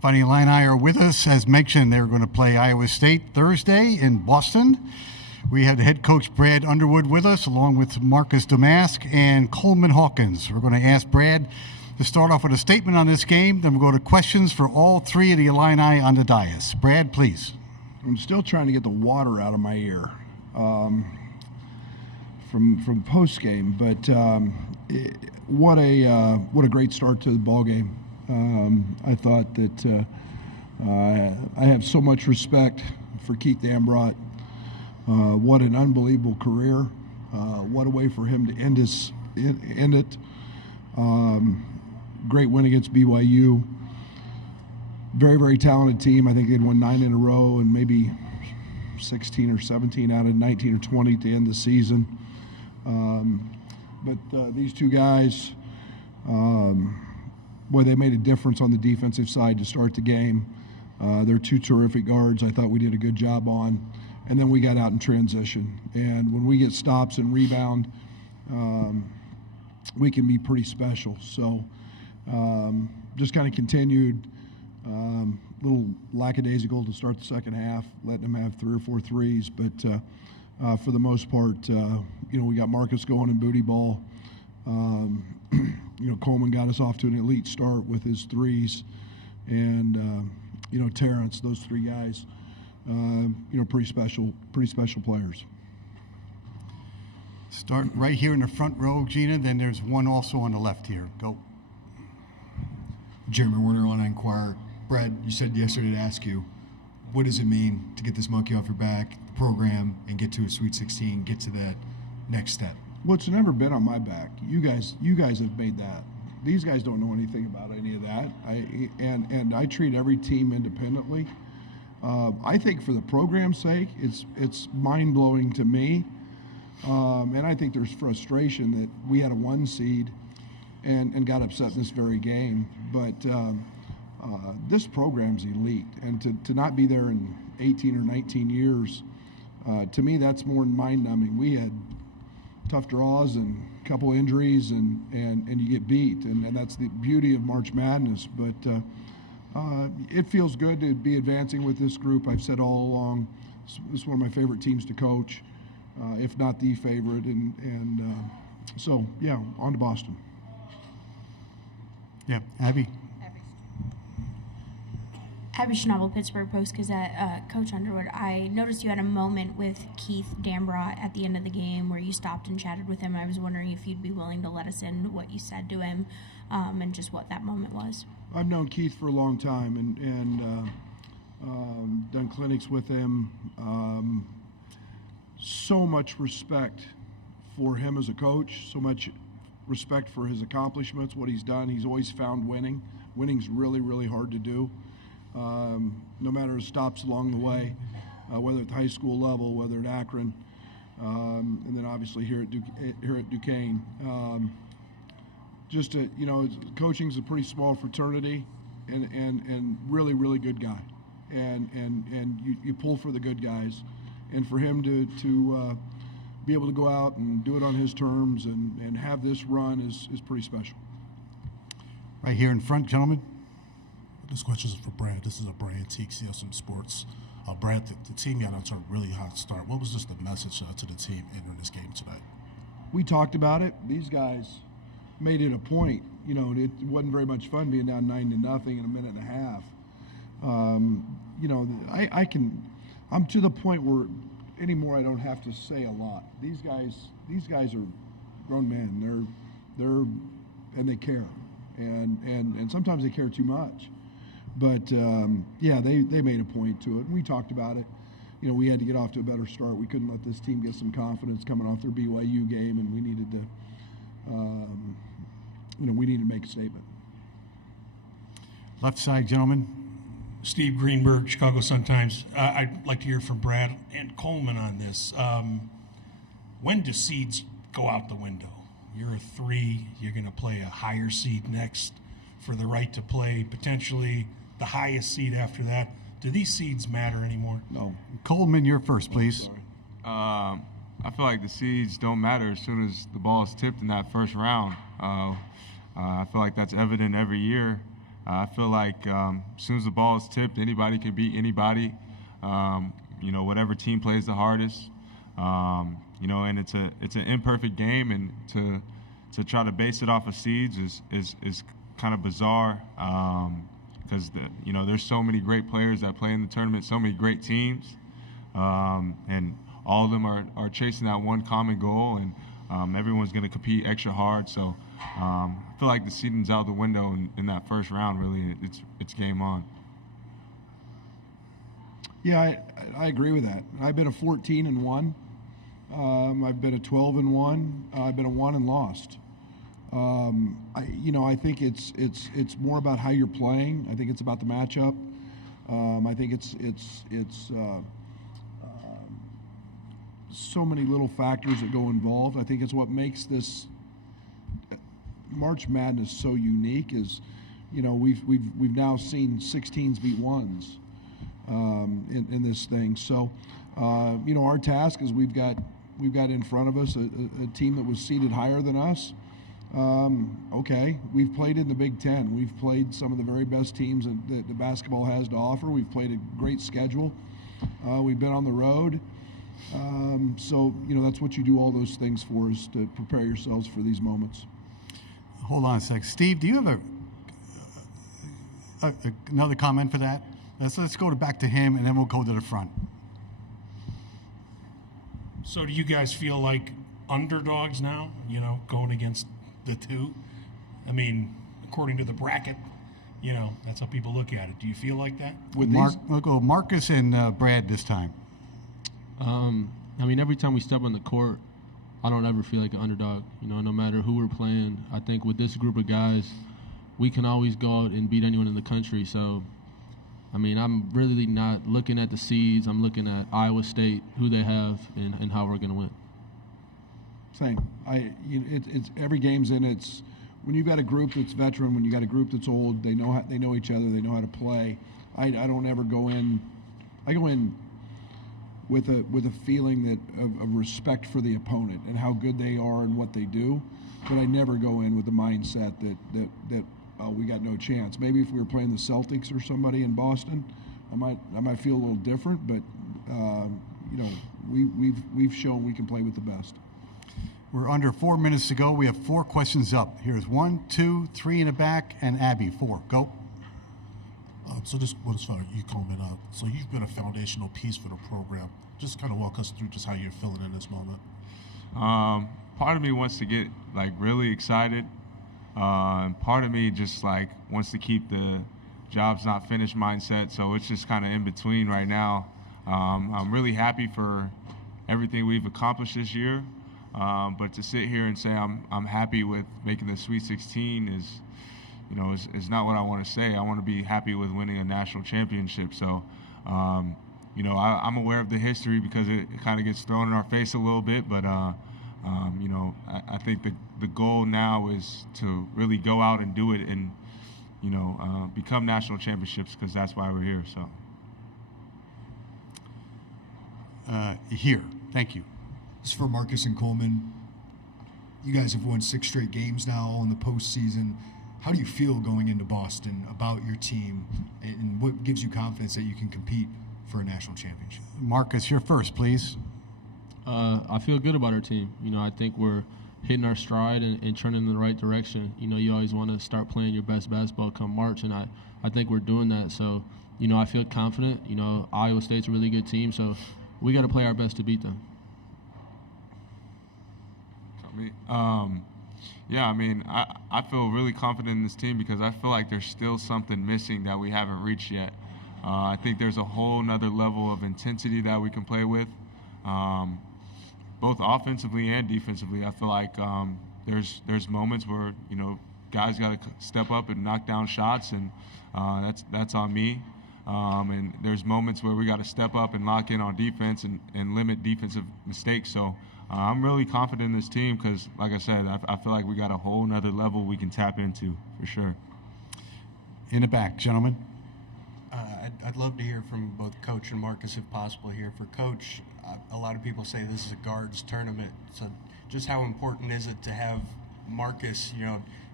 Fighting Illini are with us. As mentioned, they're going to play Iowa State Thursday in Boston. We have the head coach Brad Underwood with us, along with Marcus Damask and Coleman Hawkins. We're going to ask Brad to start off with a statement on this game. Then we'll go to questions for all three of the Illini on the dais. Brad, please. I'm still trying to get the water out of my ear from postgame, but what a great start to the ball game. I thought that I have so much respect for Keith Dambrot. What an unbelievable career. What a way for him to end it. Great win against BYU. Very, very talented team. I think they'd won 9 in a row and maybe 16 or 17 out of 19 or 20 to end the season. But these two guys, boy, they made a difference on the defensive side to start the game. They're two terrific guards. I thought we did a good job on. And then we got out in transition. And when we get stops and rebound, we can be pretty special. So just kind of continued little lackadaisical to start the second half, letting them have 3 or 4 threes. But for the most part, we got Marcus going in booty ball. Coleman got us off to an elite start with his threes, and Terrence, those three guys, pretty special players. Start right here in the front row, Gina. Then there's one also on the left here. Go. Jeremy Warner, Illini Inquirer. Brad, you said yesterday to ask you, what does it mean to get this monkey off your back, the program, and get to a Sweet 16, get to that next step? Well, it's never been on my back. You guys have made that. These guys don't know anything about any of that. And I treat every team independently. I think for the program's sake, it's mind-blowing to me. And I think there's frustration that we had a 1 seed and got upset in this very game. But this program's elite. And to not be there in 18 or 19 years, to me, that's more mind-numbing. We had tough draws and a couple injuries, and you get beat. And that's the beauty of March Madness. But it feels good to be advancing with this group. I've said all along, it's one of my favorite teams to coach, if not the favorite. So, yeah, on to Boston. Yeah, Abby. Abby Schnabel, Pittsburgh Post-Gazette. Coach Underwood, I noticed you had a moment with Keith Dambrot at the end of the game where you stopped and chatted with him. I was wondering if you'd be willing to let us in what you said to him and just what that moment was. I've known Keith for a long time and done clinics with him. So much respect for him as a coach, so much respect for his accomplishments, what he's done. He's always found winning. Winning's really, really hard to do. No matter the stops along the way, whether at the high school level, whether at Akron, and then obviously here at Duquesne. Coaching's a pretty small fraternity, and really, really good guy, and you pull for the good guys, and for him to be able to go out and do it on his terms and have this run is pretty special. Right here in front, gentlemen. This question is for Brad. This is a Brad Teague, CSM Sports. Brad, the team got on to a really hot start. What was just the message to the team entering this game tonight? We talked about it. These guys made it a point. It wasn't very much fun being down 9-0 in a minute and a half. I'm to the point where anymore I don't have to say a lot. These guys are grown men. And they care. And sometimes they care too much. But, they made a point to it. And we talked about it. We had to get off to a better start. We couldn't let this team get some confidence coming off their BYU game, and we needed to make a statement. Left side, gentlemen. Steve Greenberg, Chicago Sun-Times. I'd like to hear from Brad and Coleman on this. When do seeds go out the window? You're a 3. You're going to play a higher seed next for the right to play potentially the highest seed after that. Do these seeds matter anymore? No. Coleman, you're first, please. I feel like the seeds don't matter as soon as the ball is tipped in that first round. I feel like that's evident every year. I feel like as soon as the ball is tipped, anybody can beat anybody. Whatever team plays the hardest. And it's an imperfect game, and to try to base it off of seeds is kind of bizarre because there's so many great players that play in the tournament, so many great teams, and all of them are chasing that one common goal, and everyone's going to compete extra hard. So I feel like the seeding's out the window in that first round. Really, it's game on. Yeah, I agree with that. I've been a 14-1. I've been a 12-1. I've been a 1 and lost. I think it's more about how you're playing. I think it's about the matchup. I think it's so many little factors that go involved. I think it's what makes this March Madness so unique. Is we've now seen 16s beat 1s in this thing. So our task is we've got in front of us a team that was seeded higher than us. Okay, we've played in the Big Ten. We've played some of the very best teams that the basketball has to offer. We've played a great schedule. We've been on the road. So that's what you do all those things for, is to prepare yourselves for these moments. Hold on a sec. Steve, do you have another comment for that? Let's go back to him, and then we'll go to the front. So do you guys feel like underdogs now, going against the two? I mean, according to the bracket, that's how people look at it. Do you feel like that? We'll go Marcus and Brad this time. Every time we step on the court, I don't ever feel like an underdog. No matter who we're playing, I think with this group of guys, we can always go out and beat anyone in the country. So, I'm really not looking at the seeds. I'm looking at Iowa State, who they have, and how we're going to win. Same. It's every game's in. It's when you've got a group that's veteran, when you got a group that's old, they know each other, they know how to play. I don't ever go in. I go in with a feeling of respect for the opponent and how good they are and what they do, but I never go in with the mindset that we got no chance. Maybe if we were playing the Celtics or somebody in Boston, I might feel a little different, but we've shown we can play with the best. We're under 4 minutes to go. We have 4 questions up. Here's 1, 2, 3 in the back, and Abby, 4. Go. So this one is for you, Coleman. So you've been a foundational piece for the program. Just kind of walk us through just how you're feeling in this moment. Part of me wants to get really excited. Part of me just wants to keep the job's not finished mindset. So it's just kind of in between right now. I'm really happy for everything we've accomplished this year. But to sit here and say I'm happy with making the Sweet 16 is not what I want to say. I want to be happy with winning a national championship. So, I'm aware of the history because it kind of gets thrown in our face a little bit. But, I think the goal now is to really go out and do it and, become national championships, because that's why we're here. So. Here. Thank you. This is for Marcus and Coleman. You guys have won 6 straight games now in the postseason. How do you feel going into Boston about your team, and what gives you confidence that you can compete for a national championship? Marcus, you're first, please. I feel good about our team. I think we're hitting our stride and turning in the right direction. You always want to start playing your best basketball come March, and I think we're doing that. So, I feel confident. Iowa State's a really good team, so we got to play our best to beat them. I feel really confident in this team because I feel like there's still something missing that we haven't reached yet. I think there's a whole nother level of intensity that we can play with, both offensively and defensively. I feel like there's moments where guys got to step up and knock down shots, and that's on me. And there's moments where we got to step up and lock in on defense and limit defensive mistakes. So I'm really confident in this team because, like I said, I feel like we got a whole nother level we can tap into for sure. In the back, gentlemen. I'd love to hear from both Coach and Marcus if possible here. For Coach, a lot of people say this is a guards tournament. So just how important is it to have Marcus,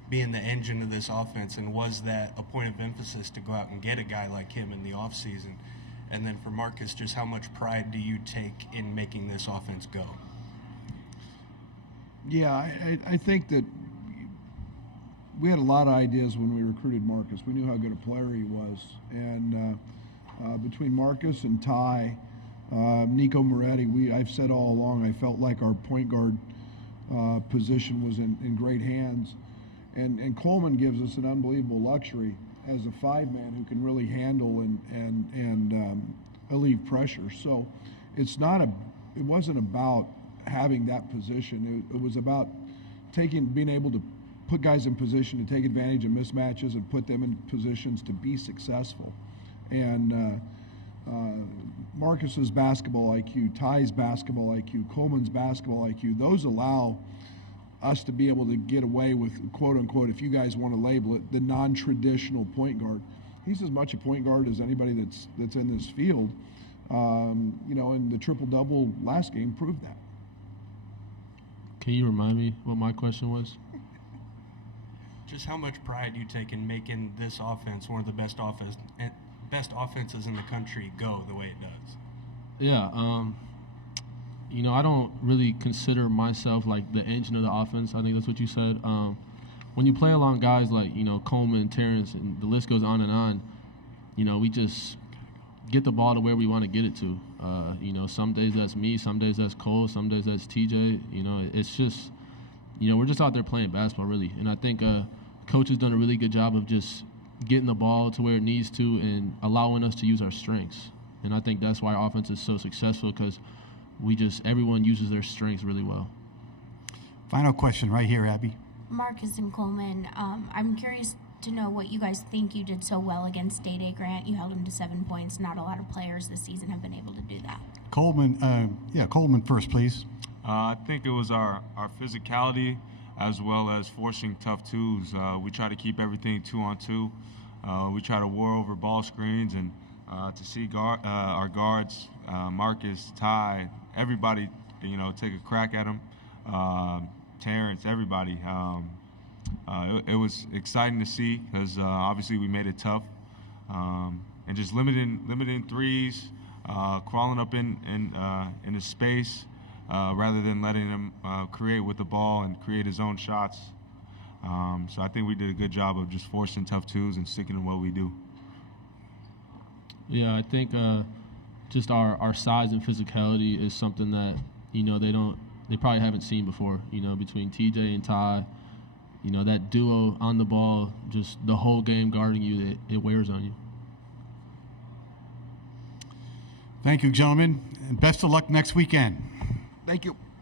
being the engine of this offense, and was that a point of emphasis to go out and get a guy like him in the offseason? And then for Marcus, just how much pride do you take in making this offense go? Yeah, I think that we had a lot of ideas when we recruited Marcus. We knew how good a player he was. And between Marcus and Ty, Nico Moretti, I've said all along, I felt like our point guard position was in great hands. And Coleman gives us an unbelievable luxury as a five-man who can really handle and alleviate pressure. So it wasn't about having that position. It was about being able to put guys in position to take advantage of mismatches and put them in positions to be successful. And Marcus's basketball IQ, Ty's basketball IQ, Coleman's basketball IQ, those allow us to be able to get away with, quote unquote, if you guys want to label it, the non-traditional point guard. He's as much a point guard as anybody that's in this field. And the triple-double last game proved that. Can you remind me what my question was? Just how much pride you take in making this offense one of the best offenses in the country go the way it does. Yeah, I don't really consider myself like the engine of the offense. I think that's what you said. When you play along guys like, Coleman, Terrence, and the list goes on and on, we just get the ball to where we want to get it to. Some days that's me, some days that's Cole, some days that's TJ. It's just, we're just out there playing basketball, really. And I think Coach has done a really good job of just getting the ball to where it needs to and allowing us to use our strengths. And I think that's why our offense is so successful, because everyone uses their strengths really well. Final question right here, Abby. Marcus and Coleman, I'm curious to know what you guys think you did so well against Day Grant. You held him to 7 points. Not a lot of players this season have been able to do that. Coleman first, please. I think it was our physicality as well as forcing tough twos. We try to keep everything 2-on-2. We try to war over ball screens, and to see our guards, Marcus, Ty, everybody, take a crack at him. Terrence, everybody. It was exciting to see because obviously we made it tough, and just limiting threes, crawling up in the space rather than letting him create with the ball and create his own shots. So I think we did a good job of just forcing tough twos and sticking to what we do. Yeah, I think just our size and physicality is something that they probably haven't seen before. Between TJ and Ty, that duo on the ball, just the whole game guarding you, it wears on you. Thank you, gentlemen, and best of luck next weekend. Thank you.